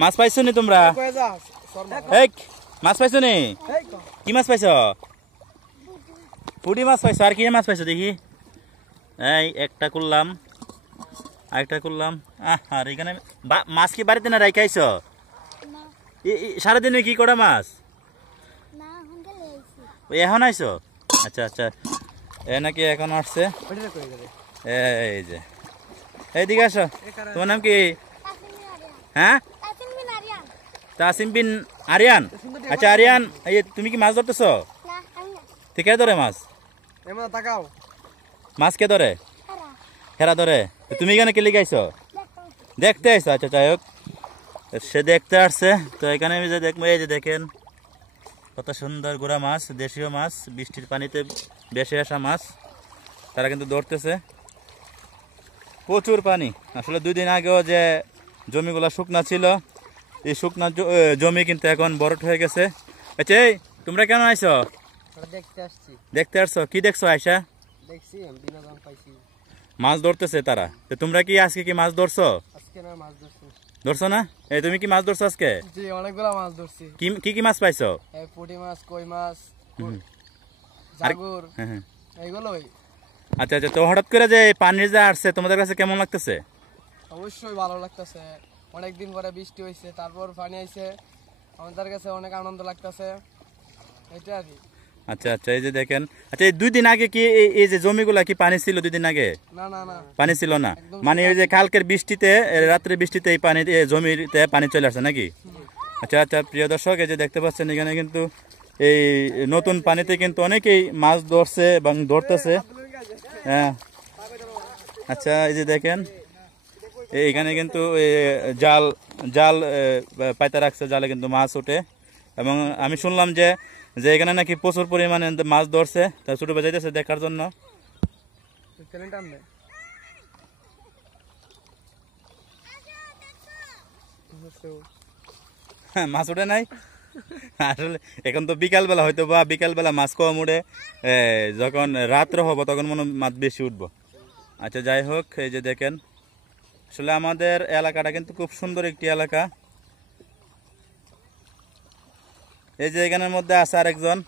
মাছ পাইছো নি তোমরা? এই মাছ পাইছো নি? কি মাছ পাইছো? পুঁটি মাছ পাইছো। আর কি মাছ পাইছো দেখি? এই একটা করলাম, আরেকটা করলাম। আর এখানে মাছ কি বাড়িতে না রাইখাইছো? সারাদিনে কি কটা মাছ? এখন আইছো? আচ্ছা আচ্ছা, এ নাকি এখন আসছে। এই যে এইদিকে আসো। তোমার নাম কি? হ্যাঁ, তাসিম বিন আরিয়ান। আচ্ছা আরিয়ান, এই তুমি কি মাছ ধরতেছো? কে ধরে মাছ? মাছ কে ধরে? হেরা ধরে। তুমি এখানে কে লিখে আইছো? দেখতে আইছো? আচ্ছা যাই হোক, সে দেখতে আসছে। তো এখানে আমি যে দেখবো, এই যে দেখেন কত সুন্দর গুড়া মাছ, দেশীয় মাছ, বৃষ্টির পানিতে বেশি আসা মাছ। তারা কিন্তু ধরতেছে, প্রচুর পানি। আসলে 2 দিন আগেও যে জমিগুলো শুকনা ছিল, এই শুকনা জমি কিন্তু এখন বরট হয়ে গেছে। আচ্ছা এই তোমরা কেন আইছো? দেখতে আসছো? কি দেখছো আয়সা? মাছ ধরতেছে তারা। তো তোমরা কি আজকে কি মাছ ধরছো? ধরছো না? এই তুমি কি মাছ ধরছো আজকে? অনেকগুলো মাছ ধরছি। কি কি মাছ পাইছো? পুঁটি মাছ, কই মাছ, জাগুর, এইগুলোই। আচ্ছা আচ্ছা, তো হঠাৎ করে যে পানির যে আসছে, তোমাদের কাছে কেমন লাগতেছে? অবশ্যই ভালো লাগতেছে। অনেকদিন পরে বৃষ্টি হয়েছে, তারপর পানি আইছে, আমাদের কাছে অনেক আনন্দ লাগতেছে, এটা আর কি। আচ্ছা আচ্ছা, এই যে দেখেন। আচ্ছা, এই 2 দিন আগে কি এই যে জমিগুলা কি পানি ছিল? 2 দিন আগে না না না, পানি ছিল না। মানে ওই যে কালকের বৃষ্টিতে, রাত্রে বৃষ্টিতে এই পানি জমিতে পানি চলে আসছে নাকি? আচ্ছা আচ্ছা, প্রিয় দর্শক, এই যে দেখতে পাচ্ছেন এখানে কিন্তু এই নতুন পানিতে কিন্তু অনেকেই মাছ ধরছে এবং ধরতেছে। হ্যাঁ, আচ্ছা, এই যে দেখেন এইখানে কিন্তু জাল জাল পাইতে রাখছে, জালে কিন্তু মাছ ওঠে। এবং আমি শুনলাম যে এখানে নাকি প্রচুর পরিমাণে মাছ ধরছে, তা ছোট বাজাইতেছে দেখার জন্য। হ্যাঁ, মাছ ওঠে নাই আসলে। এখন তো বিকালবেলা, হয়তো বা বিকালবেলা মাছ কম উঠে, যখন রাত্রে হবো তখন মনে মাছ বেশি উঠবো। আচ্ছা যাই হোক, এই যে দেখেন আসলে আমাদের এলাকাটা কিন্তু খুব সুন্দর একটি এলাকা। এই যে এখানের মধ্যে আছে আরেকজন।